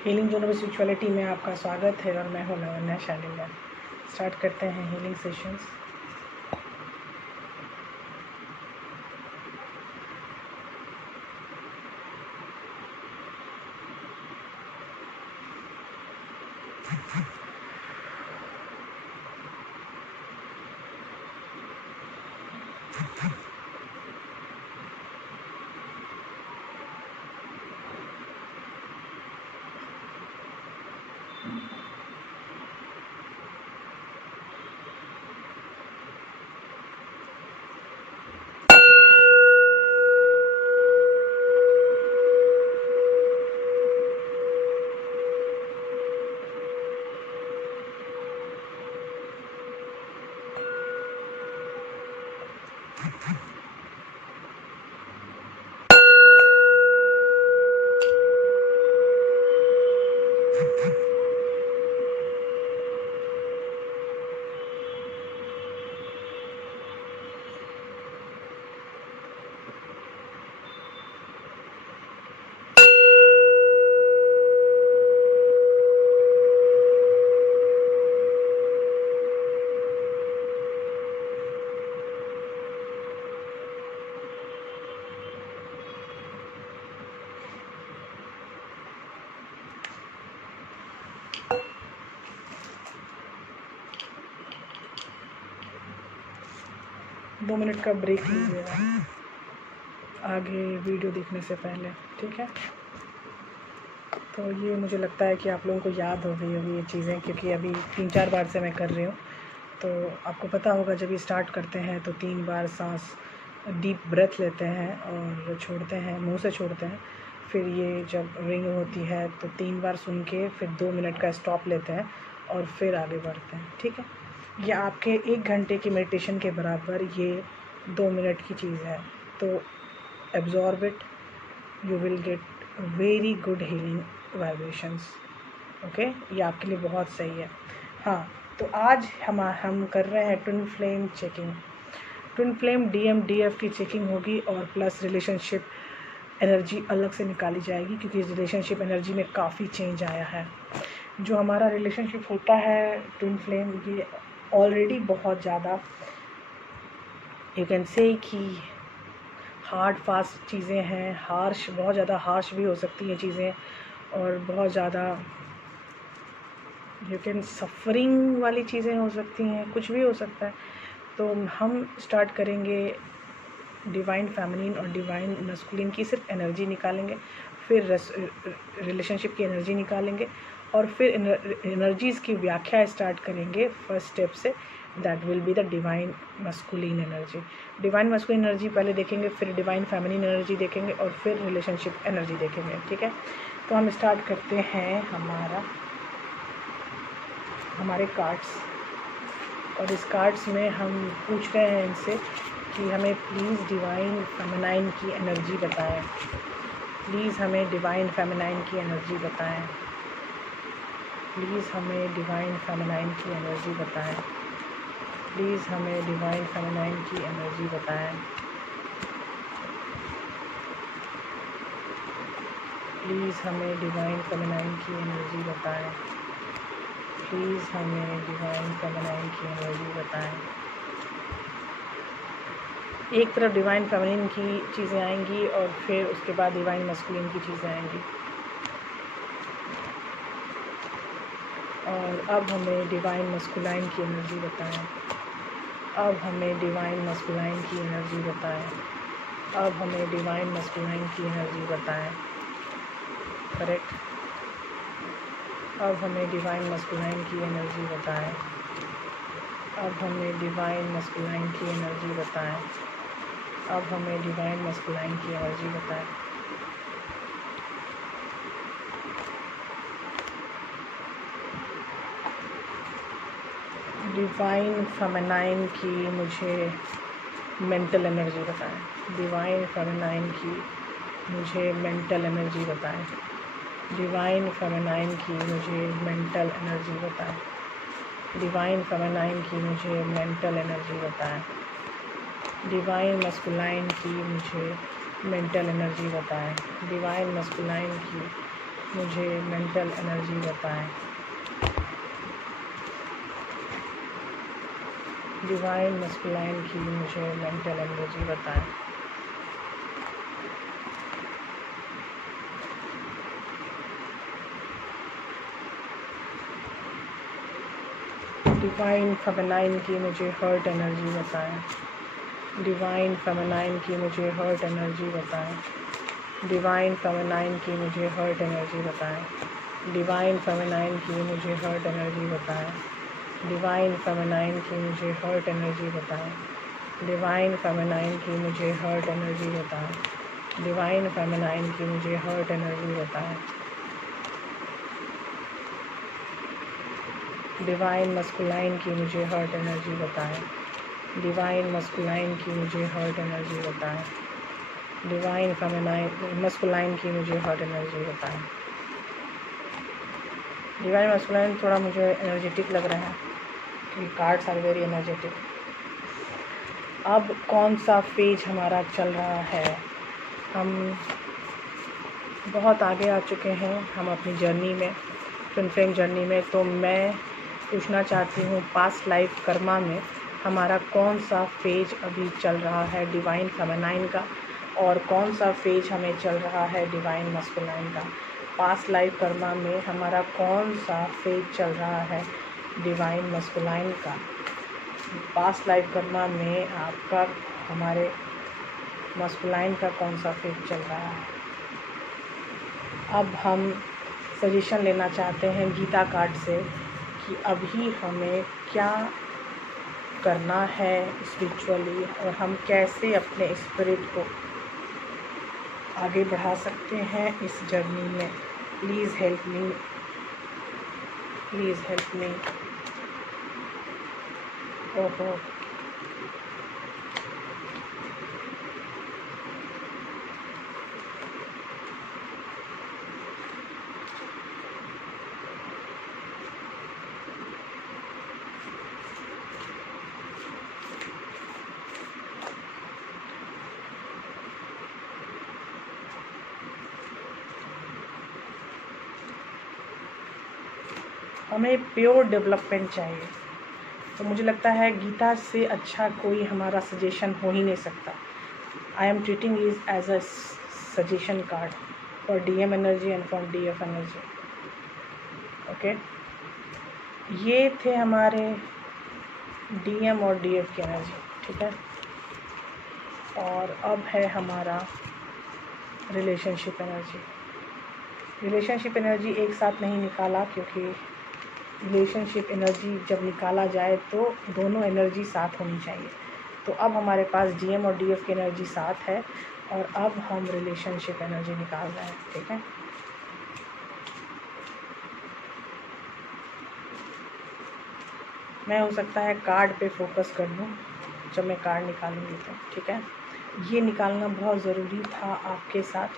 Healing zone of spirituality में आपका स्वागत है और मैं हूँ लावण्या शालिला। स्टार्ट करते हैं हीलिंग सेशंस। दो मिनट का ब्रेक लीजिएगा आगे वीडियो देखने से पहले, ठीक है। तो ये मुझे लगता है कि आप लोगों को याद हो गई होगी ये चीज़ें, क्योंकि अभी 3-4 बार से मैं कर रही हूँ। तो आपको पता होगा जब ये स्टार्ट करते हैं तो 3 बार सांस डीप ब्रेथ लेते हैं और छोड़ते हैं, मुंह से छोड़ते हैं। फिर ये जब रिंग होती है तो 3 बार सुन के फिर 2 मिनट का स्टॉप लेते हैं और फिर आगे बढ़ते हैं, ठीक है। ये आपके 1 घंटे की मेडिटेशन के बराबर ये 2 मिनट की चीज़ है। तो absorb it, you will get very good healing vibrations, okay. ये आपके लिए बहुत सही है। हाँ, तो आज हम कर रहे हैं twin flame checking. Twin flame DMDF की चेकिंग होगी और प्लस रिलेशनशिप एनर्जी अलग से निकाली जाएगी, क्योंकि रिलेशनशिप एनर्जी में काफ़ी चेंज आया है। जो हमारा रिलेशनशिप होता है ट्विन फ्लेम, ये ऑलरेडी बहुत ज़्यादा यू कैन से कि हार्ड फास्ट चीज़ें हैं, हार्श, बहुत ज़्यादा हार्श भी हो सकती हैं चीज़ें, और बहुत ज़्यादा यू कैन सफरिंग वाली चीज़ें हो सकती हैं, कुछ भी हो सकता है। तो हम स्टार्ट करेंगे डिवाइन फेमिनिन और डिवाइन मस्कुलिन की सिर्फ एनर्जी निकालेंगे, फिर रिलेशनशिप की एनर्जी निकालेंगे और फिर एनर्जीज़ की व्याख्या स्टार्ट करेंगे फर्स्ट स्टेप से। That will be the divine masculine energy. Divine masculine energy पहले देखेंगे, फिर डिवाइन फेमिनिन एनर्जी देखेंगे और फिर रिलेशनशिप एनर्जी देखेंगे, ठीक है। तो हम स्टार्ट करते हैं हमारे कार्ड्स, और इस कार्ड्स में हम पूछ रहे हैं इनसे कि हमें प्लीज़ डिवाइन फेमिनाइन की एनर्जी बताएं। प्लीज़ हमें डिवाइन फेमिनाइन की एनर्जी बताएं। प्लीज़ हमें डिवाइन फेमिनाइन की एनर्जी बताएं। प्लीज़ हमें डिवाइन फेमिनाइन की एनर्जी बताएं। प्लीज़ हमें डिवाइन फेमिनाइन की एनर्जी बताएं। प्लीज़ हमें डिवाइन फेमिनाइन की एनर्जी बताएं। एक तरफ डिवाइन फेमिनिन की चीज़ें आएंगी और फिर उसके बाद डिवाइन मस्कुलिन की चीज़ें आएंगी। और अब हमें डिवाइन मस्कुलाइन की एनर्जी बताएं। अब हमें डिवाइन मस्कुलाइन की एनर्जी बताएं। अब हमें डिवाइन मस्कुलाइन की एनर्जी बताएं। करेक्ट। अब हमें डिवाइन मस्कुलाइन की एनर्जी बताएं। अब हमें डिवाइन मस्कुलाइन की एनर्जी बताएं। अब हमें डिवाइन मस्कुलाइन की एनर्जी बताएं। डिवाइन फेमिनाइन की मुझे मेंटल एनर्जी बताएं। डिवाइन फेमिनाइन की मुझे मेंटल एनर्जी बताएं। डिवाइन फेमिनाइन की मुझे मेंटल एनर्जी बताएं। डिवाइन फेमिनाइन की मुझे मेंटल एनर्जी बताएं। डिवाइन मस्कुलाइन की मुझे मेंटल एनर्जी बताएं। डिवाइन मस्कुलाइन की मुझे मेंटल एनर्जी बताएं। डिवाइन मस्कुलाइन की मुझे मेंटल एनर्जी बताएं। डिवाइन फेमिनाइन की मुझे हर्ट एनर्जी बताएं। डिवाइन फेमिनाइन की मुझे हर्ट एनर्जी बताएं। डिवाइन फेमिनाइन की मुझे हर्ट एनर्जी बताएं। डिवाइन फेमिनाइन की मुझे हर्ट एनर्जी बताएं। डिवाइन फेमिनाइन की मुझे हर्ट एनर्जी बताएं। डिवाइन फेमिनाइन की मुझे हर्ट एनर्जी बताएं। डिवाइन फेमिनाइन की मुझे हर्ट एनर्जी बताएं। डिवाइन मस्कुलाइन की मुझे हर्ट एनर्जी बताएं। डिवाइन मस्कुलाइन की मुझे हर्ट एनर्जी बताएं। डिवाइन फेमिनाइन मस्कुलाइन की मुझे हर्ट एनर्जी बताएं। डिवाइन मस्कुलाइन थोड़ा मुझे एनर्जेटिक लग रहा है क्योंकि कार्ड्स आर वेरी एनर्जेटिक। अब कौन सा फेज हमारा चल रहा है? हम बहुत आगे आ चुके हैं हम अपनी जर्नी में, ट्विन फ्लेम जर्नी में। तो मैं पूछना चाहती हूँ पास्ट लाइफ कर्मा में हमारा कौन सा फेज अभी चल रहा है डिवाइन फेमिनाइन का, और कौन सा फेज हमें चल रहा है डिवाइन मस्कुलाइन का। पास्ट लाइफ कर्मा में हमारा कौन सा फेज चल रहा है डिवाइन मस्कुलाइन का। पास्ट लाइफ कर्मा में आपका हमारे मस्कुलाइन का कौन सा फेज चल रहा है। अब हम सजेशन लेना चाहते हैं गीता कार्ड से कि अभी हमें क्या करना है स्पिरिचुअली, और हम कैसे अपने स्पिरिट को आगे बढ़ा सकते हैं इस जर्नी में। Please help me, please help me. ओहो, हमें प्योर डेवलपमेंट चाहिए। तो मुझे लगता है गीता से अच्छा कोई हमारा सजेशन हो ही नहीं सकता। I am treating is as a suggestion card for DM energy and for DF energy. Okay, ये थे हमारे DM और DF की एनर्जी, ठीक है। और अब है हमारा रिलेशनशिप एनर्जी। रिलेशनशिप एनर्जी एक साथ नहीं निकाला क्योंकि रिलेशनशिप एनर्जी जब निकाला जाए तो दोनों एनर्जी साथ होनी चाहिए। तो अब हमारे पास DM और DF की एनर्जी साथ है और अब हम रिलेशनशिप एनर्जी निकाल रहे हैं, ठीक है। मैं हो सकता है कार्ड पे फोकस कर दूं जब मैं कार्ड निकालूंगी तो, ठीक है। ये निकालना बहुत ज़रूरी था आपके साथ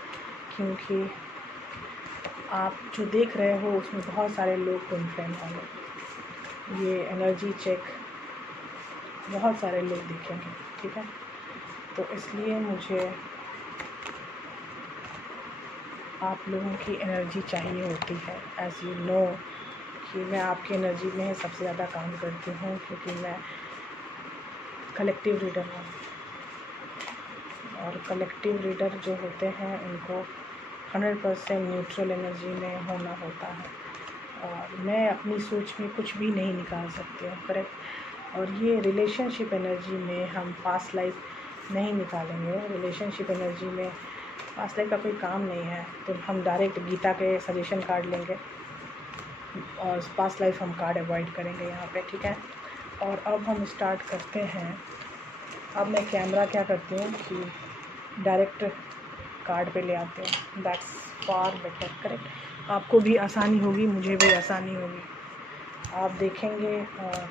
क्योंकि आप जो देख रहे हो उसमें बहुत सारे लोग ट्विन फ्लेम होंगे। ये एनर्जी चेक बहुत सारे लोग दिखेंगे, ठीक है। तो इसलिए मुझे आप लोगों की एनर्जी चाहिए होती है। एज़ यू नो कि मैं आपकी एनर्जी में सबसे ज़्यादा काम करती हूँ क्योंकि मैं कलेक्टिव रीडर हूँ और कलेक्टिव रीडर जो होते हैं उनको 100% न्यूट्रल एनर्जी में होना होता है और मैं अपनी सोच में कुछ भी नहीं निकाल सकती हूँ, करेक्ट। और ये रिलेशनशिप एनर्जी में हम पास्ट लाइफ नहीं निकालेंगे। रिलेशनशिप एनर्जी में पास्ट लाइफ का कोई काम नहीं है, तो हम डायरेक्ट गीता के सजेशन कार्ड लेंगे और पास्ट लाइफ हम कार्ड अवॉइड करेंगे यहाँ पे, ठीक है। और अब हम स्टार्ट करते हैं। अब मैं कैमरा क्या करती हूँ कि डायरेक्ट कार्ड पे ले आते हैं, दैट्स फार बेटर, करेक्ट। आपको भी आसानी होगी, मुझे भी आसानी होगी, आप देखेंगे और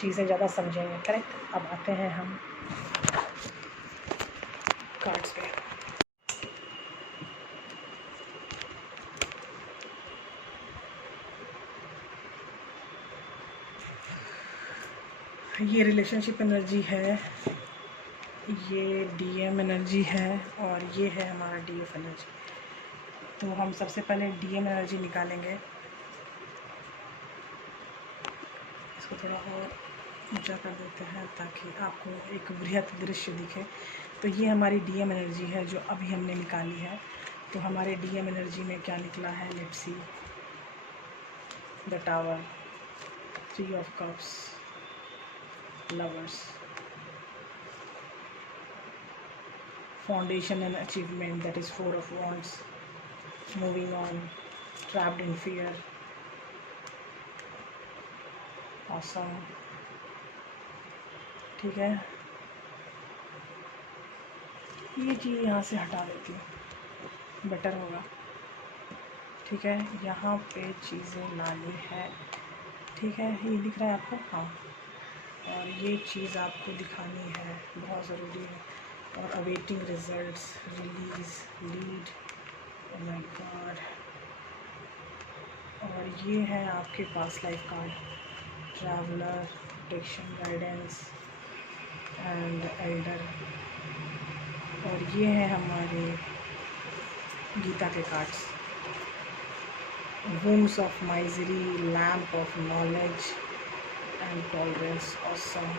चीज़ें ज़्यादा समझेंगे, करेक्ट। अब आते हैं हम कार्ड्स पे। ये रिलेशनशिप एनर्जी है, ये DM एनर्जी है और ये है हमारा DF एनर्जी। तो हम सबसे पहले डीएम एनर्जी निकालेंगे। इसको थोड़ा और ऊंचा कर देते हैं ताकि आपको एक बृहद दृश्य दिखे। तो ये हमारी डीएम एनर्जी है जो अभी हमने निकाली है। तो हमारे डीएम एनर्जी में क्या निकला है, let's see. The tower, 3 of cups, lovers, foundation and achievement, that is 4 of wands, moving on, trapped in fear, awesome. ठीक है, ये चीज़ यहाँ से हटा देती हूँ, बेटर होगा। ठीक है, यहाँ पे चीज़ें लानी है। ठीक है, ये दिख रहा है आपको? हाँ, और ये चीज़ आपको दिखानी है, बहुत ज़रूरी है। और awaiting results, release, lead, oh my god. और ये है आपके पास life card, traveller, protection, guidance and elder. और ये है हमारे गीता के cards, wombs of misery, lamp of knowledge and tolerance, awesome.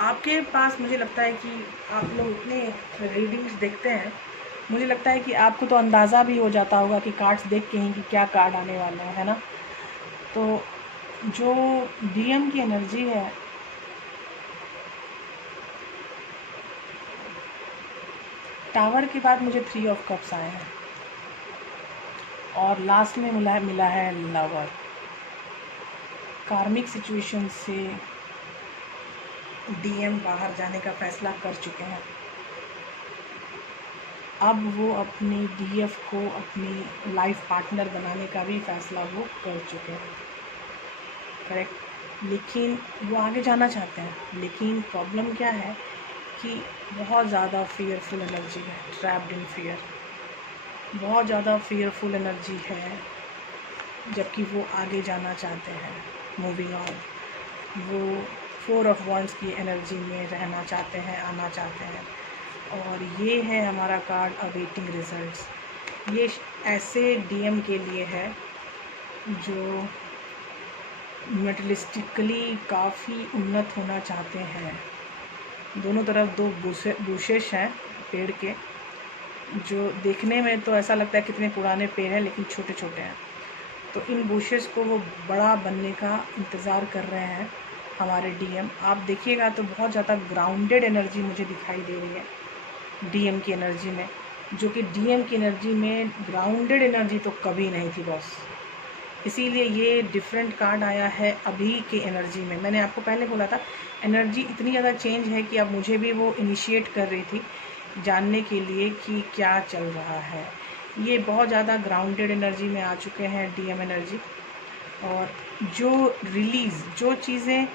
आपके पास मुझे लगता है कि आप लोग इतने रीडिंग्स देखते हैं, मुझे लगता है कि आपको तो अंदाज़ा भी हो जाता होगा कि कार्ड्स देख के ही कि क्या कार्ड आने वाला है ना। तो जो डीएम की एनर्जी है, टावर के बाद मुझे 3 ऑफ कप्स आए हैं और लास्ट में मिला है लवर। कार्मिक सिचुएशन से डीएम बाहर जाने का फैसला कर चुके हैं। अब वो अपनी डीएफ को अपनी लाइफ पार्टनर बनाने का भी फैसला वो कर चुके हैं, करेक्ट। लेकिन वो आगे जाना चाहते हैं, लेकिन प्रॉब्लम क्या है कि बहुत ज़्यादा फियरफुल एनर्जी है, ट्रैप्ड इन फियर, बहुत ज़्यादा फियरफुल एनर्जी है। जबकि वो आगे जाना चाहते हैं, मूविंग ऑन, वो 4 ऑफ वॉन्ड्स की एनर्जी में रहना चाहते हैं, आना चाहते हैं। और ये है हमारा कार्ड अवेटिंग रिजल्ट्स। ये ऐसे डीएम के लिए है जो मेटलिस्टिकली काफ़ी उन्नत होना चाहते हैं। दोनों तरफ 2 बुशेस हैं पेड़ के, जो देखने में तो ऐसा लगता है कितने पुराने पेड़ हैं, लेकिन छोटे छोटे हैं। तो इन बुशेस को वो बड़ा बनने का इंतज़ार कर रहे हैं हमारे डीएम। आप देखिएगा तो बहुत ज़्यादा ग्राउंडेड एनर्जी मुझे दिखाई दे रही है डीएम की एनर्जी में, जो कि डीएम की एनर्जी में ग्राउंडेड एनर्जी तो कभी नहीं थी बॉस। इसीलिए ये डिफरेंट कार्ड आया है अभी के एनर्जी में। मैंने आपको पहले बोला था एनर्जी इतनी ज़्यादा चेंज है कि अब मुझे भी वो इनिशिएट कर रही थी जानने के लिए कि क्या चल रहा है। ये बहुत ज़्यादा ग्राउंडेड एनर्जी में आ चुके हैं डीएम एनर्जी। और जो रिलीज़, जो चीज़ें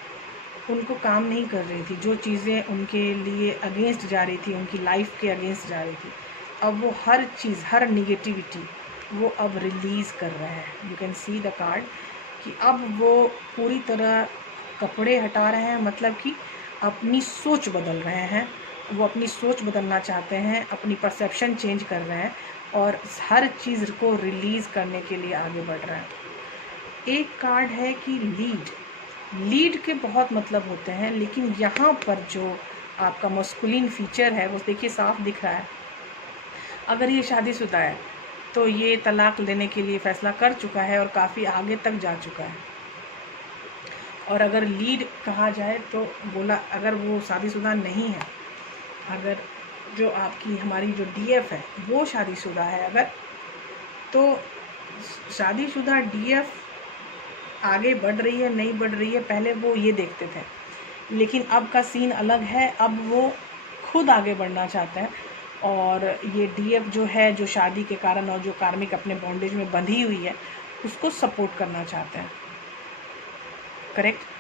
उनको काम नहीं कर रही थी, जो चीज़ें उनके लिए अगेंस्ट जा रही थी, उनकी लाइफ के अगेंस्ट जा रही थी, अब वो हर चीज़, हर निगेटिविटी वो अब रिलीज़ कर रहे हैं। You can see the card कि अब वो पूरी तरह कपड़े हटा रहे हैं, मतलब कि अपनी सोच बदल रहे हैं। वो अपनी सोच बदलना चाहते हैं, अपनी परसेप्शन चेंज कर रहे हैं और हर चीज़ को रिलीज़ करने के लिए आगे बढ़ रहे हैं। एक कार्ड है कि लीड के बहुत मतलब होते हैं, लेकिन यहाँ पर जो आपका मस्कुलिन फीचर है वो देखिए साफ दिख रहा है। अगर ये शादीशुदा है तो ये तलाक लेने के लिए फ़ैसला कर चुका है और काफ़ी आगे तक जा चुका है। और अगर लीड कहा जाए तो बोला, अगर वो शादीशुदा नहीं है, अगर जो आपकी हमारी जो डीएफ है वो शादीशुदा है अगर, तो शादीशुदा डीएफ आगे बढ़ रही है नहीं बढ़ रही है पहले वो ये देखते थे, लेकिन अब का सीन अलग है। अब वो खुद आगे बढ़ना चाहते हैं और ये डीएफ जो है, जो शादी के कारण और जो कार्मिक अपने बॉन्डेज में बंधी हुई है, उसको सपोर्ट करना चाहते हैं, करेक्ट।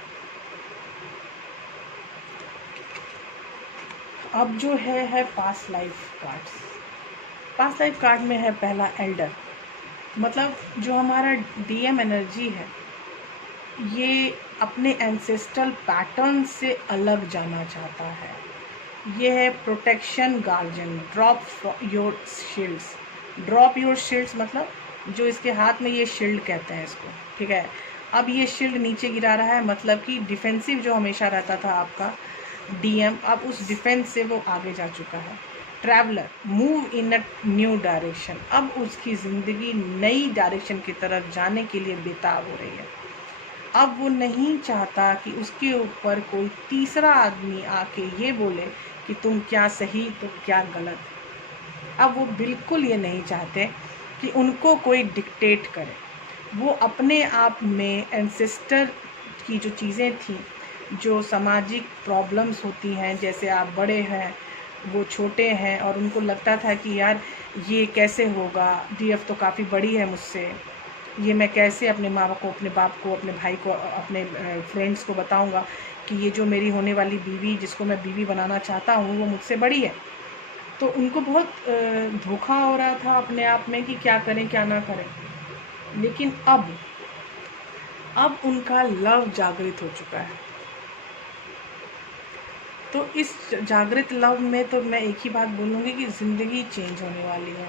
अब जो है past life cards. Past life card में है पहला एल्डर, मतलब जो हमारा डीएम एनर्जी है ये अपने एंसेस्ट्रल पैटर्न से अलग जाना चाहता है। ये है protection, guardian, drop your shields, drop your shields मतलब जो इसके हाथ में ये शील्ड कहते हैं इसको, ठीक है। अब ये शील्ड नीचे गिरा रहा है, मतलब कि डिफेंसिव जो हमेशा रहता था आपका डीएम, अब उस डिफेंस से वो आगे जा चुका है। Traveller move in a new direction, अब उसकी ज़िंदगी नई डायरेक्शन की तरफ जाने के लिए बेताब हो रही है। अब वो नहीं चाहता कि उसके ऊपर कोई तीसरा आदमी आके ये बोले कि तुम क्या सही तो क्या गलत। अब वो बिल्कुल ये नहीं चाहते कि उनको कोई डिक्टेट करे। वो अपने आप में एंसेस्टर की जो चीज़ें थी, जो सामाजिक प्रॉब्लम्स होती हैं, जैसे आप बड़े हैं वो छोटे हैं और उनको लगता था कि यार ये कैसे होगा, डीएफ तो काफ़ी बड़ी है मुझसे, ये मैं कैसे अपने माँ को, अपने बाप को, अपने भाई को, अपने फ्रेंड्स को बताऊंगा कि ये जो मेरी होने वाली बीवी, जिसको मैं बीवी बनाना चाहता हूँ, वो मुझसे बड़ी है। तो उनको बहुत धोखा हो रहा था अपने आप में कि क्या करें क्या ना करें। लेकिन अब उनका लव जागृत हो चुका है। तो इस जागृत लव में तो मैं एक ही बात बोलूँगी कि ज़िंदगी चेंज होने वाली है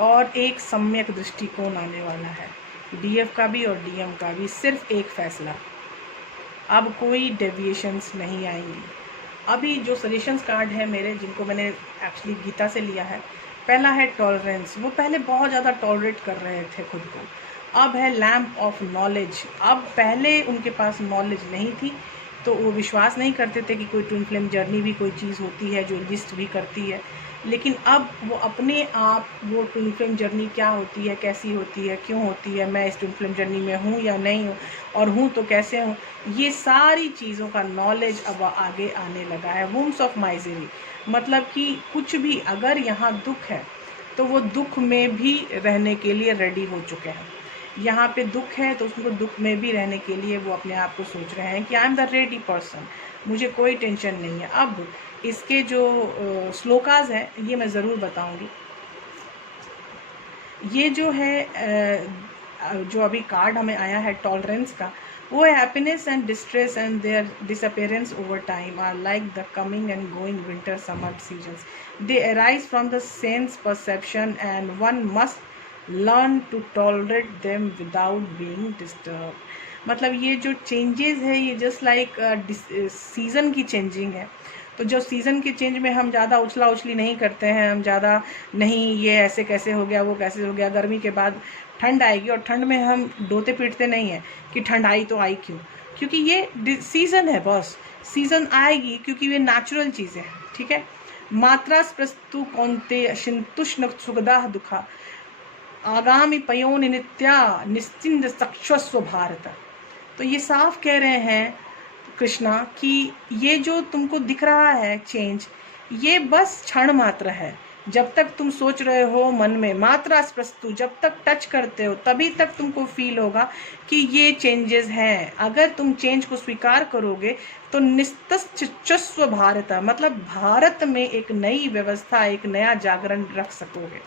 और एक सम्यक दृष्टिकोण आने वाला है, डीएफ का भी और डीएम का भी। सिर्फ एक फैसला, अब कोई डेविएशंस नहीं आएंगी। अभी जो सजेशंस कार्ड है मेरे, जिनको मैंने एक्चुअली गीता से लिया है, पहला है टॉलरेंस। वो पहले बहुत ज़्यादा टॉलरेट कर रहे थे खुद को। अब है लैम्प ऑफ नॉलेज। अब पहले उनके पास नॉलेज नहीं थी तो वो विश्वास नहीं करते थे कि कोई ट्विन फ्लेम जर्नी भी कोई चीज़ होती है जो एग्जिस्ट भी करती है। लेकिन अब वो अपने आप वो ट्विन फ्लेम जर्नी क्या होती है, कैसी होती है, क्यों होती है, मैं इस ट्विन फ्लेम जर्नी में हूँ या नहीं हूँ, और हूँ तो कैसे हूँ, ये सारी चीज़ों का नॉलेज अब आगे आने लगा है। वुम्स ऑफ माइजरी मतलब कि कुछ भी अगर यहाँ दुख है तो वो दुख में भी रहने के लिए रेडी हो चुके हैं। यहाँ पे दुख है तो उसको दुख में भी रहने के लिए वो अपने आप को सोच रहे हैं कि I am the ready person, मुझे कोई टेंशन नहीं है। अब इसके जो श्लोकाज हैं ये मैं ज़रूर बताऊंगी। ये जो है जो अभी कार्ड हमें आया है टॉलरेंस का, वो है happiness and distress and their disappearance over time are like the coming and going winter summer seasons, they arise from the sense perception and one must learn to tolerate them without being disturb. मतलब ये जो changes है ये just like season की changing है। तो जो season के चेंज में हम ज़्यादा उछला उछली नहीं करते हैं, हम ज़्यादा नहीं ये ऐसे कैसे हो गया, वो कैसे हो गया। गर्मी के बाद ठंड आएगी और ठंड में हम डोते पीटते नहीं हैं कि ठंड आई तो आई क्यों, क्योंकि ये सीज़न है बॉस, सीज़न आएगी क्योंकि ये नेचुरल चीज़ें हैं, ठीक है। मात्रा प्रस्तु कौन्ते शिंतुष्ण सुगदा दुखा आगामी पयोनि नित्या निश्चिंद सक्षस्व भारत। तो ये साफ कह रहे हैं कृष्णा कि ये जो तुमको दिख रहा है चेंज, ये बस क्षण मात्र है। जब तक तुम सोच रहे हो मन में, मात्रा स्प्रस्तु, जब तक टच करते हो तभी तक तुमको फील होगा कि ये चेंजेस हैं। अगर तुम चेंज को स्वीकार करोगे तो निस्तस्व भारत, मतलब भारत में एक नई व्यवस्था, एक नया जागरण रख सकोगे।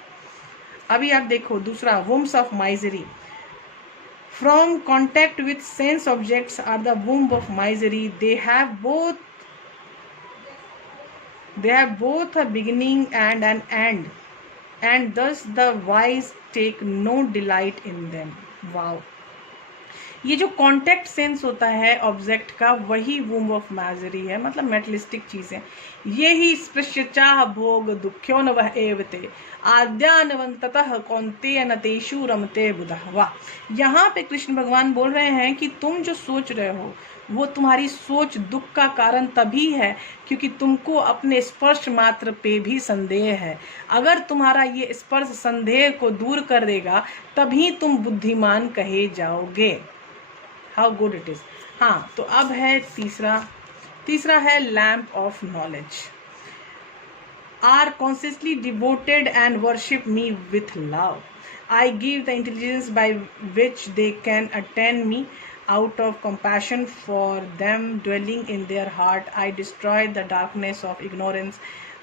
अभी आप देखो दूसरा, wombs of misery. From contact with sense objects are the womb of misery. They have both a beginning and an end, and thus the wise take no delight in them. Wow. ये जो contact sense होता है object का, वही womb of misery है, मतलब मेटलिस्टिक चीज़ें। ये ही स्पृश्य चाह भोग दुख्यो न वह एवते आद्यानवंततः कौन्तेय न तेषु रमते बुधः। वाह, यहाँ पे कृष्ण भगवान बोल रहे हैं कि तुम जो सोच रहे हो वो तुम्हारी सोच दुख का कारण तभी है क्योंकि तुमको अपने स्पर्श मात्र पे भी संदेह है। अगर तुम्हारा ये स्पर्श संदेह को दूर कर देगा तभी तुम बुद्धिमान कहे जाओगे। How good it is. हाँ, तो अब है तीसरा है lamp of knowledge. Are consciously devoted and worship me with love. I give the intelligence by which they can attain me. Out of compassion for them dwelling in their heart, I destroy the darkness of ignorance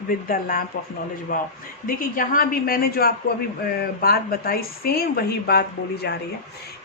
with the lamp of knowledge. Wow. देखिए यहाँ भी मैंने जो आपको अभी बात बताई, same वही बात बोली जा रही है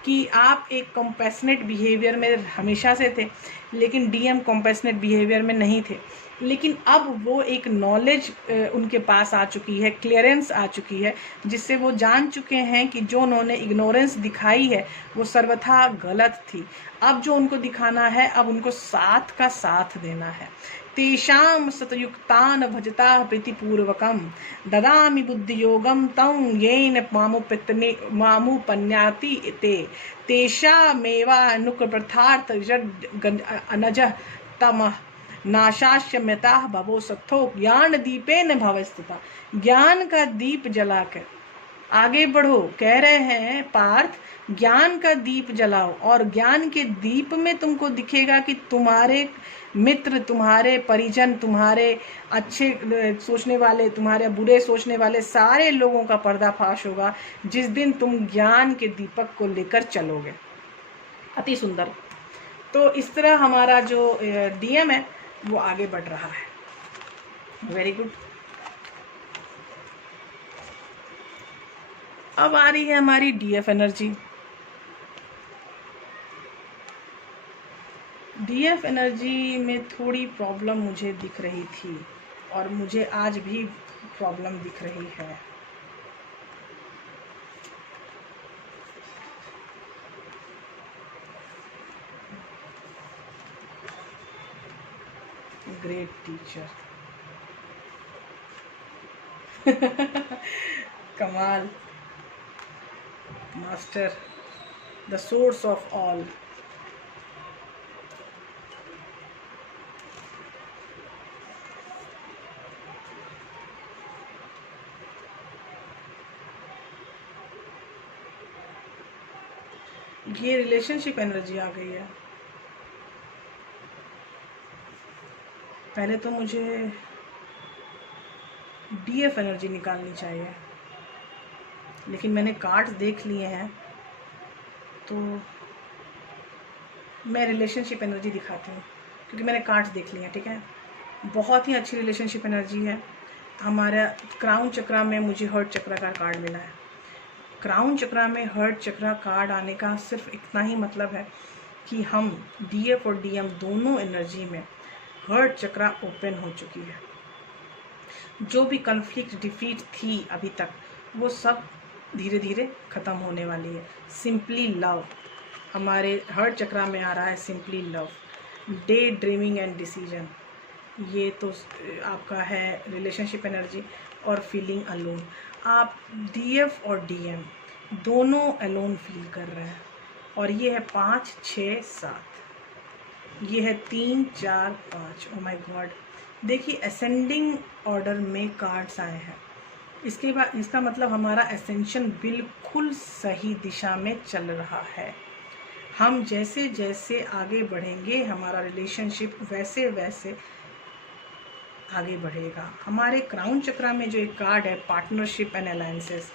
कि आप एक कंपैशनेट बिहेवियर में हमेशा से थे, लेकिन डीएम कंपैशनेट बिहेवियर में नहीं थे। लेकिन अब वो एक नॉलेज उनके पास आ चुकी है, क्लियरेंस आ चुकी है, जिससे वो जान चुके हैं कि जो उन्होंने इग्नोरेंस दिखाई है वो सर्वथा गलत थी। अब जो उनको दिखाना है, अब उनको साथ का साथ देना है। तेषां सतयुक्तान भजता प्रीतिपूर्वकम ददामि बुद्धियोगम तं येन मामुपन्याति ते तेषामेवानुकप्रथार्थ अनजः तमः नाशाश्यम्यता भवो सत्थो ज्ञान दीपेन भवस्तुता। ज्ञान का दीप जलाकर आगे बढ़ो, कह रहे हैं पार्थ, ज्ञान का दीप जलाओ और ज्ञान के दीप में तुमको दिखेगा कि तुम्हारे मित्र, तुम्हारे परिजन, तुम्हारे अच्छे सोचने वाले, तुम्हारे बुरे सोचने वाले सारे लोगों का पर्दाफाश होगा जिस दिन तुम ज्ञान के दीपक को लेकर चलोगे। अति सुंदर। तो इस तरह हमारा जो डीएम है वो आगे बढ़ रहा है। Very good. अब आ रही है हमारी डीएफ एनर्जी। डीएफ एनर्जी में थोड़ी प्रॉब्लम मुझे दिख रही थी और मुझे आज भी प्रॉब्लम दिख रही है। ग्रेट टीचर कमाल, master, the source of all. ये रिलेशनशिप एनर्जी आ गई है। पहले तो मुझे डीएफ एनर्जी निकालनी चाहिए, लेकिन मैंने कार्ड्स देख लिए हैं तो मैं रिलेशनशिप एनर्जी दिखाती हूँ क्योंकि मैंने कार्ड्स देख लिए हैं। ठीक है, बहुत ही अच्छी रिलेशनशिप एनर्जी है। हमारा क्राउन चक्रा में मुझे हर्ट चक्रा का कार्ड मिला है। क्राउन चक्रा में हर्ट चक्रा कार्ड आने का सिर्फ इतना ही मतलब है कि हम डीएफ और डीएम दोनों एनर्जी में हर्ट चक्रा ओपन हो चुकी है। जो भी कन्फ्लिक्ट, डिफीट थी अभी तक, वो सब धीरे धीरे ख़त्म होने वाली है। सिंपली लव हमारे हर्ट चक्रा में आ रहा है। Simply love, day dreaming and decision, ये तो आपका है रिलेशनशिप एनर्जी। और फीलिंग अलोन, आप डीएफ और डीएम दोनों अलोन फील कर रहे हैं। और ये है 5, 6, 7, ये है 3, 4, 5। ओ माय गॉड, देखिए असेंडिंग ऑर्डर में कार्ड्स आए हैं। इसके बाद इसका मतलब हमारा असेंशन बिल्कुल सही दिशा में चल रहा है। हम जैसे जैसे आगे बढ़ेंगे हमारा रिलेशनशिप वैसे वैसे आगे बढ़ेगा। हमारे क्राउन चक्रा में जो एक कार्ड है पार्टनरशिप एंड अलायंसेस,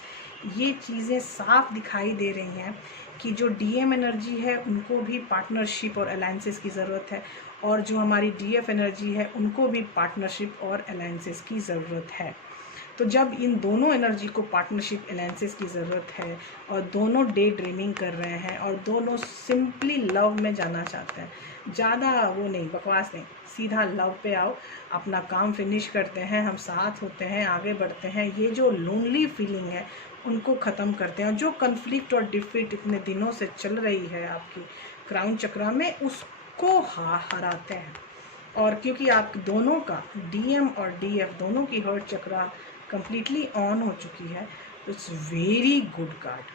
ये चीज़ें साफ दिखाई दे रही हैं कि जो डीएम एनर्जी है उनको भी पार्टनरशिप और अलायंसेस की ज़रूरत है, और जो हमारी डीएफ एनर्जी है उनको भी पार्टनरशिप और अलायंसेस की ज़रूरत है। तो जब इन दोनों एनर्जी को पार्टनरशिप अलायंसेस की ज़रूरत है और दोनों डे ड्रीमिंग कर रहे हैं और दोनों सिंपली लव में जाना चाहते हैं, ज़्यादा वो नहीं, बकवास नहीं, सीधा लव पे आओ, अपना काम फिनिश करते हैं, हम साथ होते हैं, आगे बढ़ते हैं, ये जो लोनली फीलिंग है उनको ख़त्म करते हैं। जो कन्फ्लिक्ट और डिफीट इतने दिनों से चल रही है आपकी क्राउन चक्रा में, उसको हराते हैं। और क्योंकि आप दोनों का डीएम और डीएफ दोनों की हर्ट चक्रा कंप्लीटली ऑन हो चुकी है, तो it's very good card,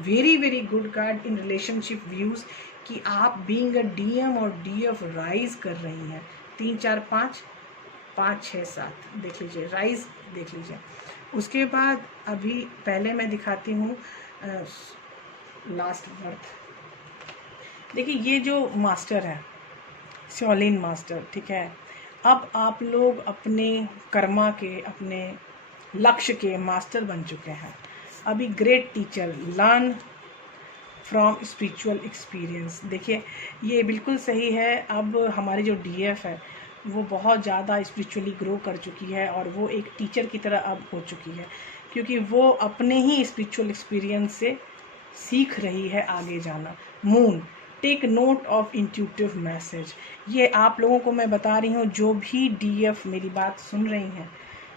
very very good card in relationship views कि आप बीइंग अ डीएम और डीएफ राइज कर रही हैं। 3, 4, 5, 5, 6, 7 देख लीजिए, राइज देख लीजिए। उसके बाद अभी पहले मैं दिखाती हूँ लास्ट बर्थ। देखिए ये जो मास्टर है शॉलिन मास्टर, ठीक है, अब आप लोग अपने कर्मा के, अपने लक्ष्य के मास्टर बन चुके हैं। अभी great teacher, learn from spiritual experience. देखिए ये बिल्कुल सही है। अब हमारी जो डीएफ है वो बहुत ज़्यादा स्पिरिचुअली ग्रो कर चुकी है और वो एक टीचर की तरह अब हो चुकी है, क्योंकि वो अपने ही स्पिरिचुअल एक्सपीरियंस से सीख रही है आगे जाना। Moon, take note of intuitive message. ये आप लोगों को मैं बता रही हूँ, जो भी डीएफ मेरी बात सुन रही हैं,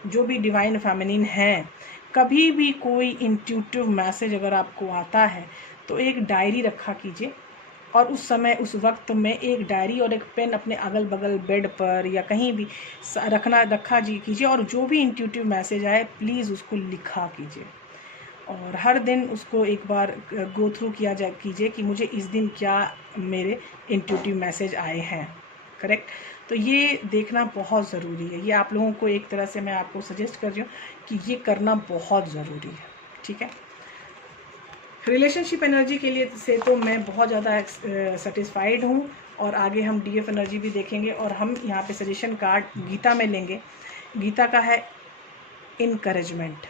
जो भी डिवाइन फेमिनिन हैं, कभी भी कोई इंट्यूटिव मैसेज अगर आपको आता है तो एक डायरी रखा कीजिए, और उस समय उस वक्त में एक डायरी और एक पेन अपने अगल बगल बेड पर या कहीं भी रखा कीजिए, और जो भी इंट्यूटिव मैसेज आए प्लीज़ उसको लिखा कीजिए, और हर दिन उसको एक बार गो थ्रू कीजिए कि मुझे इस दिन क्या मेरे इंट्यूटिव मैसेज आए हैं। करेक्ट। तो ये देखना बहुत ज़रूरी है। ये आप लोगों को एक तरह से मैं आपको सजेस्ट कर रही हूँ कि ये करना बहुत ज़रूरी है। ठीक है। रिलेशनशिप एनर्जी के लिए से तो मैं बहुत ज़्यादा सेटिस्फाइड हूँ, और आगे हम डीएफ एनर्जी भी देखेंगे, और हम यहाँ पे सजेशन कार्ड गीता में लेंगे। गीता का है इनकरेजमेंट,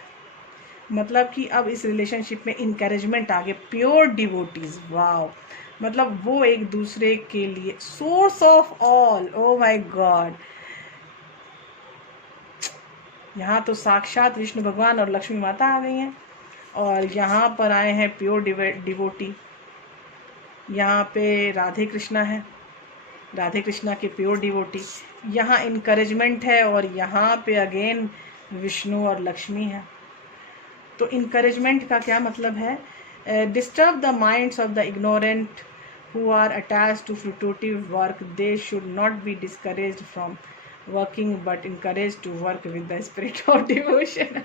मतलब कि अब इस रिलेशनशिप में इनकरेजमेंट आ गए, प्योर डिवोटीज। वाओ, मतलब वो एक दूसरे के लिए source of all. Oh my God, यहाँ तो साक्षात विष्णु भगवान और लक्ष्मी माता आ गई हैं, और यहाँ पर आए हैं प्योर डिवोटी। यहाँ पे राधे कृष्णा है, राधे कृष्णा के प्योर डिवोटी। यहाँ इनकरेजमेंट है, और यहाँ पे अगेन विष्णु और लक्ष्मी है। तो इनकरेजमेंट का क्या मतलब है? Disturb the minds of the ignorant who are attached to fruitive work. They should not be discouraged from working but encouraged to work with the spirit of devotion.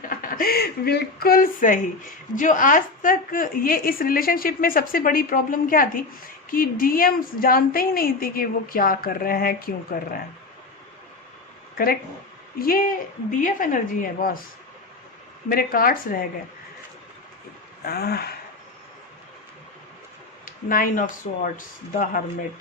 बिल्कुल सही। जो आज तक ये इस रिलेशनशिप में सबसे बड़ी प्रॉब्लम क्या थी कि डीएम जानते ही नहीं थे कि वो क्या कर रहे हैं, क्यों कर रहे हैं। करेक्ट। ये डीएफ एनर्जी है बॉस। मेरे कार्ड्स रह गए। 9 ऑफ स्वॉर्ड्स, द हर्मिट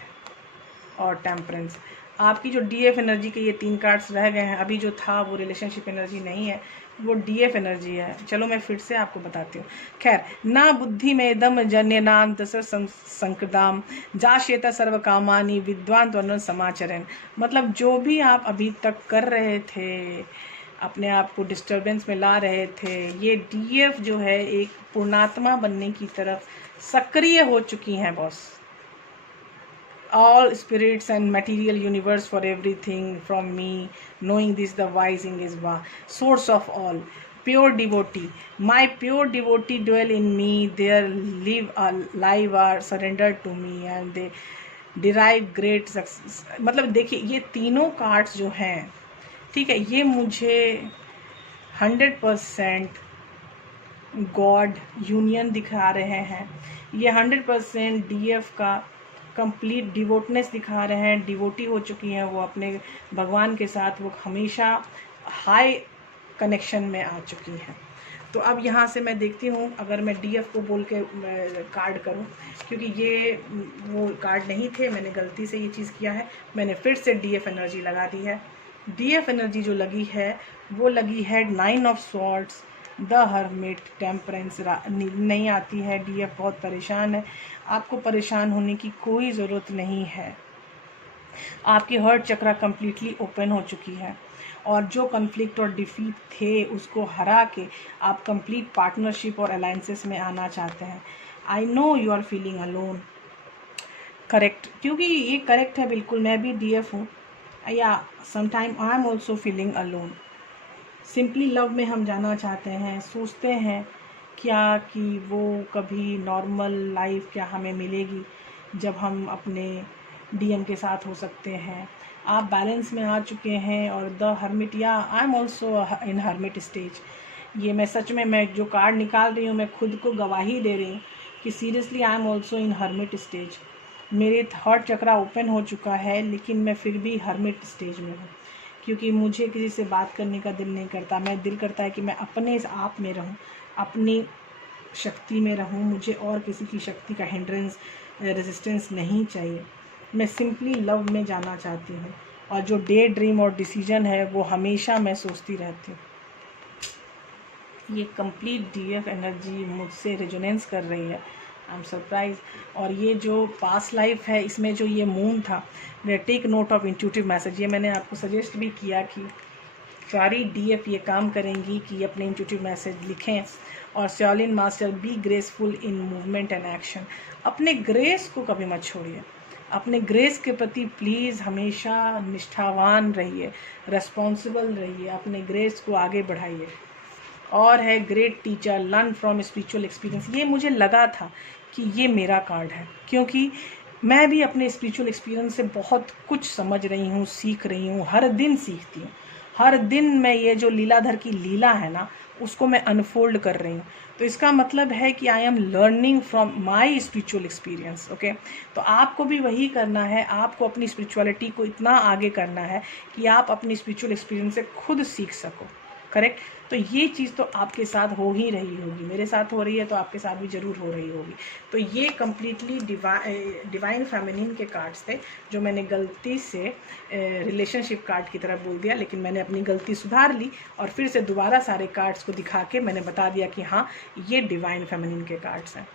और टेम्परेंस। आपकी जो डीएफ एनर्जी के ये 3 कार्ड्स रह गए हैं। अभी जो था वो रिलेशनशिप एनर्जी नहीं है, वो डीएफ एनर्जी है। चलो मैं फिर से आपको बताती हूँ। खैर, ना बुद्धि में दम जन्यनाम दस संकदाम जाशेता सर्व कामानी विद्वान त्वरण समाचरण। मतलब जो भी आप अभी तक कर रहे थे, अपने आप को डिस्टर्बेंस में ला रहे थे, ये डीएफ जो है एक पूर्णात्मा बनने की तरफ सक्रिय हो चुकी हैं boss. All spirits and material universe for everything from me, knowing this the wise is source of all. Pure devotee, my pure devotee dwell in me, their live are surrendered to me and they derive great success. मतलब देखिए, ये तीनों cards जो हैं, ठीक है, ये मुझे 100% गॉड यूनियन दिखा रहे हैं। ये 100% डीएफ का कंप्लीट डिवोटनेस दिखा रहे हैं। डिवोटी हो चुकी हैं वो अपने भगवान के साथ, वो हमेशा हाई कनेक्शन में आ चुकी हैं। तो अब यहाँ से मैं देखती हूँ, अगर मैं डीएफ को बोल के कार्ड करूँ, क्योंकि ये वो कार्ड नहीं थे, मैंने गलती से ये चीज़ किया है। मैंने फिर से डीएफ एनर्जी लगा दी है। डीएफ एनर्जी जो लगी है वो लगी है 9 of swords, the hermit, temperance नहीं आती है। डीएफ बहुत परेशान है। आपको परेशान होने की कोई ज़रूरत नहीं है। आपकी हार्ट चक्रा कम्प्लीटली ओपन हो चुकी है, और जो कन्फ्लिक्ट और डिफीट थे उसको हरा के आप कंप्लीट पार्टनरशिप और अलायंसेस में आना चाहते हैं। I know you are feeling alone. Correct, क्योंकि ये करेक्ट है बिल्कुल। मैं भी डीएफ हूँ, या sometime I am also feeling alone. Simply love में हम जाना चाहते हैं, सोचते हैं क्या कि वो कभी नॉर्मल लाइफ क्या हमें मिलेगी जब हम अपने डीएम के साथ हो सकते हैं। आप बैलेंस में आ चुके हैं, और द हर्मिट, या I am also in hermit stage. ये मैं सच में, मैं जो कार्ड निकाल रही हूँ, मैं खुद को गवाही दे रही हूँ कि seriously I am also in hermit stage. मेरे हार्ट चक्रा ओपन हो चुका है, लेकिन मैं फिर भी हर्मिट स्टेज में हूँ, क्योंकि मुझे किसी से बात करने का दिल नहीं करता। मैं दिल करता है कि मैं अपने आप में रहूं, अपनी शक्ति में रहूं। मुझे और किसी की शक्ति का हिंड्रेंस, रेजिस्टेंस नहीं चाहिए। मैं सिंपली लव में जाना चाहती हूं, और जो डे ड्रीम और डिसीजन है वो हमेशा मैं सोचती रहती हूँ। ये कंप्लीट डीएफ एनर्जी मुझसे रेजोनेंस कर रही है। I am surprise. और ये जो पास्ट लाइफ है, इसमें जो ये मून था, take note of intuitive message, ये मैंने आपको सजेस्ट भी किया कि सारी डीएफ ये काम करेंगी कि अपने इंट्यूटिव मैसेज लिखें, और Shaolin master be graceful in movement and action. अपने ग्रेस को कभी मत छोड़िए, अपने ग्रेस के प्रति प्लीज़ हमेशा निष्ठावान रहिए, रेस्पॉन्सिबल रहिए, अपने ग्रेस को आगे बढ़ाइए। और है great teacher, learn from spiritual experience. ये मुझे लगा था कि ये मेरा कार्ड है, क्योंकि मैं भी अपने स्पिरिचुअल एक्सपीरियंस से बहुत कुछ समझ रही हूँ, सीख रही हूँ, हर दिन सीखती हूँ। हर दिन मैं ये जो लीलाधर की लीला है ना, उसको मैं अनफोल्ड कर रही हूँ। तो इसका मतलब है कि I am learning from my spiritual experience. Okay, तो आपको भी वही करना है, आपको अपनी स्पिरिचुअलिटी को इतना आगे करना है कि आप अपनी स्पिरिचुअल एक्सपीरियंस से खुद सीख सको। करेक्ट। तो ये चीज़ तो आपके साथ हो ही रही होगी, मेरे साथ हो रही है तो आपके साथ भी ज़रूर हो रही होगी। तो ये कम्प्लीटली डिवाइन फेमिनिन के कार्ड्स थे, जो मैंने गलती से रिलेशनशिप कार्ड की तरह बोल दिया, लेकिन मैंने अपनी गलती सुधार ली और फिर से दोबारा सारे कार्ड्स को दिखा के मैंने बता दिया कि हाँ, ये डिवाइन फेमिनिन के कार्ड्स हैं।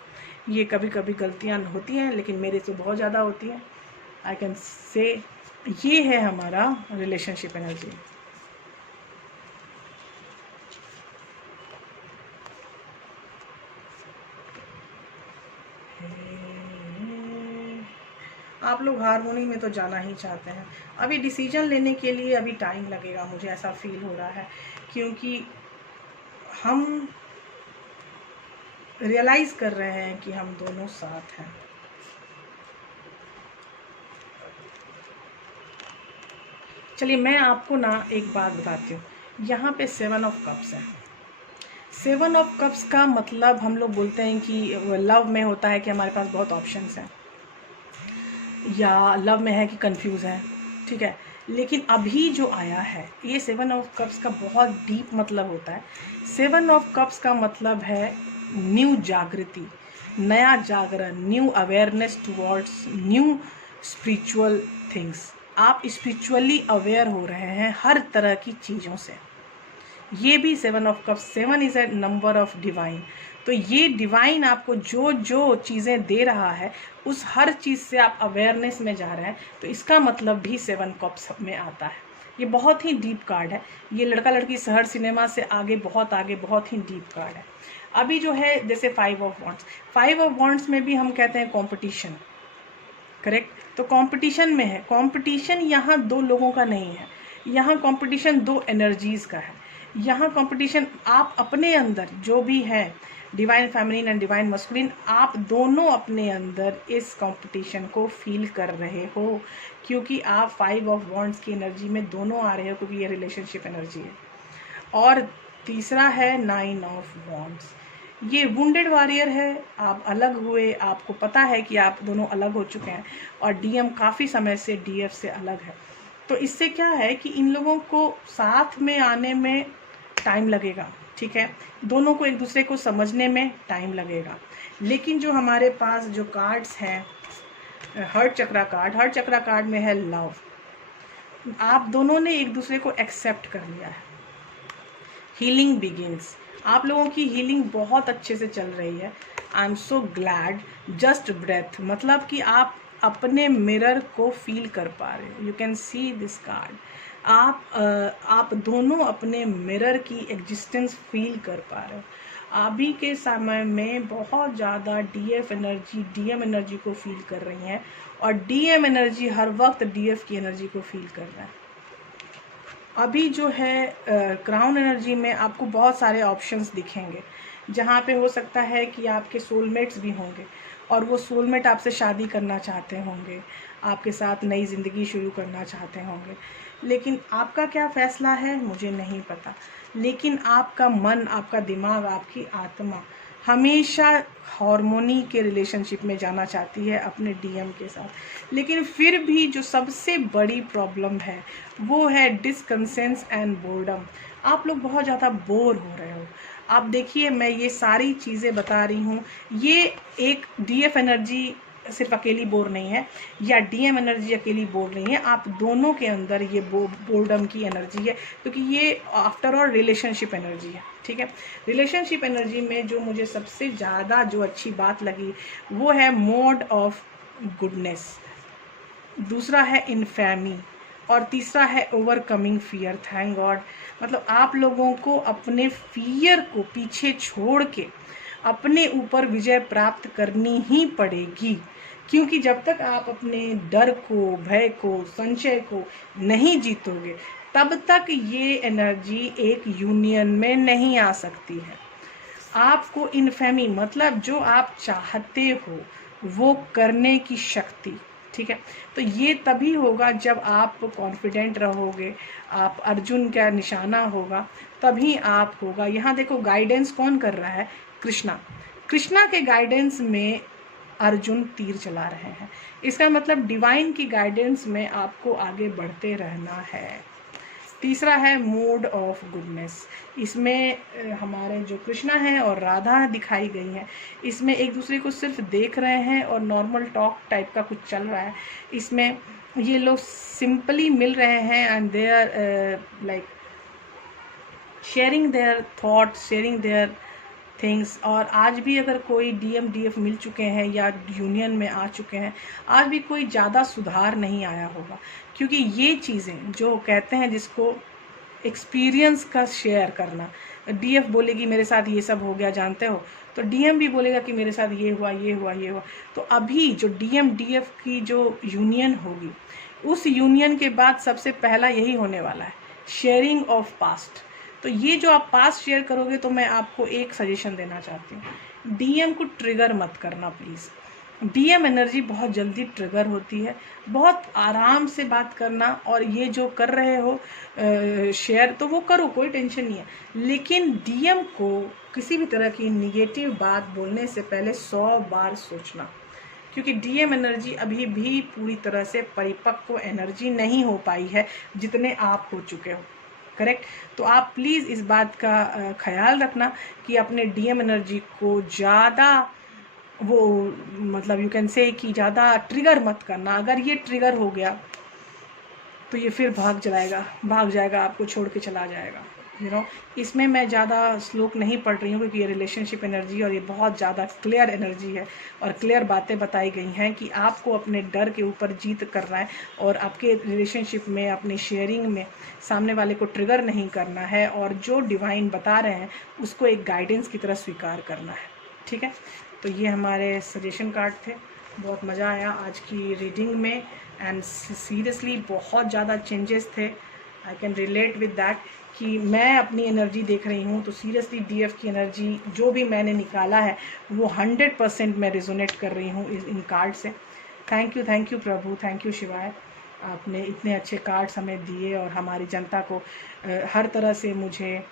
ये कभी कभी गलतियाँ होती हैं, लेकिन मेरे से बहुत ज़्यादा होती हैं, आई कैन से। ये है हमारा रिलेशनशिप एनर्जी। आप लोग हारमोनी में तो जाना ही चाहते हैं। अभी डिसीजन लेने के लिए अभी टाइम लगेगा, मुझे ऐसा फील हो रहा है, क्योंकि हम रियलाइज़ कर रहे हैं कि हम दोनों साथ हैं। चलिए मैं आपको ना एक बात बताती हूँ। यहाँ पे 7 ऑफ कप्स है। 7 ऑफ कप्स का मतलब हम लोग बोलते हैं कि लव में होता है कि हमारे पास बहुत ऑप्शंस हैं, या लव में है कि कंफ्यूज है, ठीक है। लेकिन अभी जो आया है ये 7 ऑफ कप्स का बहुत डीप मतलब होता है। 7 ऑफ कप्स का मतलब है न्यू जागृति, नया जागरण, new awareness towards new spiritual things. आप स्पिरिचुअली अवेयर हो रहे हैं हर तरह की चीज़ों से। ये भी 7 of cups, 7 is a number of divine. तो ये डिवाइन आपको जो जो चीज़ें दे रहा है, उस हर चीज़ से आप अवेयरनेस में जा रहे हैं, तो इसका मतलब भी 7 कप्स में आता है। ये बहुत ही डीप कार्ड है। ये लड़का लड़की शहर सिनेमा से आगे, बहुत आगे, बहुत ही डीप कार्ड है। अभी जो है जैसे 5 ऑफ वॉन्ड्स, 5 ऑफ वॉन्ड्स में भी हम कहते हैं कॉम्पिटिशन। करेक्ट। तो कंपटीशन में है। कंपटीशन यहाँ दो लोगों का नहीं है, यहाँ कंपटीशन दो एनर्जीज का है। यहाँ कंपटीशन आप अपने अंदर जो भी है, divine feminine and divine masculine, आप दोनों अपने अंदर इस कंपटीशन को फील कर रहे हो, क्योंकि आप 5 ऑफ वॉन्ड्स की एनर्जी में दोनों आ रहे हो, क्योंकि ये रिलेशनशिप एनर्जी है। और तीसरा है 9 ऑफ वॉन्ड्स। ये वुंडेड वॉरियर है, आप अलग हुए, आपको पता है कि आप दोनों अलग हो चुके हैं, और डीएम काफ़ी समय से डीएफ से अलग है। तो इससे क्या है कि इन लोगों को साथ में आने में टाइम लगेगा, ठीक है, दोनों को एक दूसरे को समझने में टाइम लगेगा। लेकिन जो हमारे पास जो कार्ड्स हैं, हार्ट चक्रा कार्ड, हार्ट चक्रा कार्ड में है लव। आप दोनों ने एक दूसरे को एक्सेप्ट कर लिया है। हीलिंग बिगिंस, आप लोगों की हीलिंग बहुत अच्छे से चल रही है। I am so glad. Just breathe, मतलब कि आप अपने मिरर को फील कर पा रहे हो। You can see this card. आप दोनों अपने मिरर की एग्जिस्टेंस फील कर पा रहे हो। अभी के समय में बहुत ज़्यादा डीएफ एनर्जी, डीएम एनर्जी को फील कर रही हैं, और डीएम एनर्जी हर वक्त डीएफ की एनर्जी को फील कर रहा है। अभी जो है क्राउन एनर्जी में आपको बहुत सारे ऑप्शंस दिखेंगे, जहाँ पे हो सकता है कि आपके सोलमेट्स भी होंगे, और वो सोलमेट आपसे शादी करना चाहते होंगे, आपके साथ नई ज़िंदगी शुरू करना चाहते होंगे। लेकिन आपका क्या फ़ैसला है मुझे नहीं पता, लेकिन आपका मन, आपका दिमाग, आपकी आत्मा हमेशा हार्मोनी के रिलेशनशिप में जाना चाहती है अपने डीएम के साथ। लेकिन फिर भी जो सबसे बड़ी प्रॉब्लम है वो है डिसकंसेंस एंड बोर्डम। आप लोग बहुत ज़्यादा बोर हो रहे हो। आप देखिए, मैं ये सारी चीज़ें बता रही हूँ, ये एक डीएफ एनर्जी सिर्फ अकेली बोर नहीं है, या डीएम एनर्जी अकेली बोर नहीं है, आप दोनों के अंदर ये बोर्डम की एनर्जी है, क्योंकि ये आफ्टर ऑल रिलेशनशिप एनर्जी है, ठीक है। रिलेशनशिप एनर्जी में जो मुझे सबसे ज़्यादा जो अच्छी बात लगी वो है मोड ऑफ गुडनेस, दूसरा है इनफैमी, और तीसरा है ओवरकमिंग फियर। थैंक गॉड, मतलब आप लोगों को अपने फियर को पीछे छोड़ के अपने ऊपर विजय प्राप्त करनी ही पड़ेगी, क्योंकि जब तक आप अपने डर को, भय को, संशय को नहीं जीतोगे तब तक ये एनर्जी एक यूनियन में नहीं आ सकती है। आपको इनफेमी, मतलब जो आप चाहते हो वो करने की शक्ति, ठीक है, तो ये तभी होगा जब आप कॉन्फिडेंट रहोगे, आप अर्जुन का निशाना होगा, तभी आप होगा। यहाँ देखो गाइडेंस कौन कर रहा है? कृष्णा। कृष्णा के गाइडेंस में अर्जुन तीर चला रहे हैं। इसका मतलब डिवाइन की गाइडेंस में आपको आगे बढ़ते रहना है। तीसरा है मूड ऑफ गुडनेस। इसमें हमारे जो कृष्णा हैं और राधा दिखाई गई हैं, इसमें एक दूसरे को सिर्फ देख रहे हैं और नॉर्मल टॉक टाइप का कुछ चल रहा है। इसमें ये लोग सिंपली मिल रहे हैं and they are like sharing their thoughts, sharing their things. और आज भी अगर कोई डीएम डीएफ मिल चुके हैं या यूनियन में आ चुके हैं, आज भी कोई ज़्यादा सुधार नहीं आया होगा, क्योंकि ये चीज़ें जो कहते हैं जिसको एक्सपीरियंस का शेयर करना, डीएफ बोलेगी मेरे साथ ये सब हो गया जानते हो, तो डीएम भी बोलेगा कि मेरे साथ ये हुआ ये हुआ ये हुआ। तो अभी जो डीएम डीएफ की जो यूनियन होगी, उस यूनियन के बाद सबसे पहला यही होने वाला है, शेयरिंग ऑफ पास्ट। तो ये जो आप पास्ट शेयर करोगे, तो मैं आपको एक सजेशन देना चाहती हूँ, डीएम को ट्रिगर मत करना प्लीज़। डीएम एनर्जी बहुत जल्दी ट्रिगर होती है, बहुत आराम से बात करना, और ये जो कर रहे हो शेयर तो वो करो, कोई टेंशन नहीं है, लेकिन डीएम को किसी भी तरह की निगेटिव बात बोलने से पहले 100 बार सोचना, क्योंकि डीएम एनर्जी अभी भी पूरी तरह से परिपक्व एनर्जी नहीं हो पाई है जितने आप हो चुके हो, करेक्ट। तो आप प्लीज़ इस बात का ख्याल रखना कि अपने डीएम एनर्जी को ज़्यादा वो, मतलब यू कैन से कि ज़्यादा ट्रिगर मत करना। अगर ये ट्रिगर हो गया तो ये फिर भाग जाएगा, आपको छोड़ के चला जाएगा, यू नो। इसमें मैं ज़्यादा श्लोक नहीं पढ़ रही हूँ, क्योंकि ये रिलेशनशिप एनर्जी और ये बहुत ज़्यादा क्लियर एनर्जी है, और क्लियर बातें बताई गई हैं कि आपको अपने डर के ऊपर जीत करना है, और आपके रिलेशनशिप में, अपनी शेयरिंग में सामने वाले को ट्रिगर नहीं करना है, और जो डिवाइन बता रहे हैं उसको एक गाइडेंस की तरह स्वीकार करना है, ठीक है। तो ये हमारे सजेशन कार्ड थे। बहुत मज़ा आया आज की रीडिंग में, एंड सीरियसली बहुत ज़्यादा चेंजेस थे। I can relate with that कि मैं अपनी एनर्जी देख रही हूँ, तो सीरियसली डीएफ की एनर्जी जो भी मैंने निकाला है वो 100% मैं रिजोनेट कर रही हूँ इन कार्ड से। Thank you Prabhu, thank you शिवाय, आपने इतने अच्छे कार्ड्स हमें दिए और हमारी जनता को हर तरह से मुझे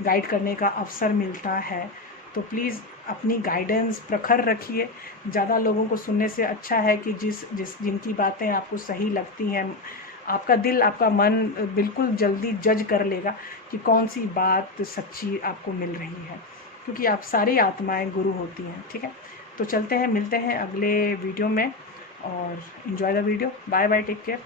गाइड करने का अवसर मिलता है। तो प्लीज़ अपनी गाइडेंस प्रखर रखिए। ज़्यादा लोगों को सुनने से अच्छा है कि जिनकी बातें आपको सही लगती हैं, आपका दिल, आपका मन बिल्कुल जल्दी जज कर लेगा कि कौन सी बात सच्ची आपको मिल रही है, क्योंकि आप सारी आत्माएं गुरु होती हैं, ठीक है। तो चलते हैं, मिलते हैं अगले वीडियो में, और enjoy the video. Bye bye, take care.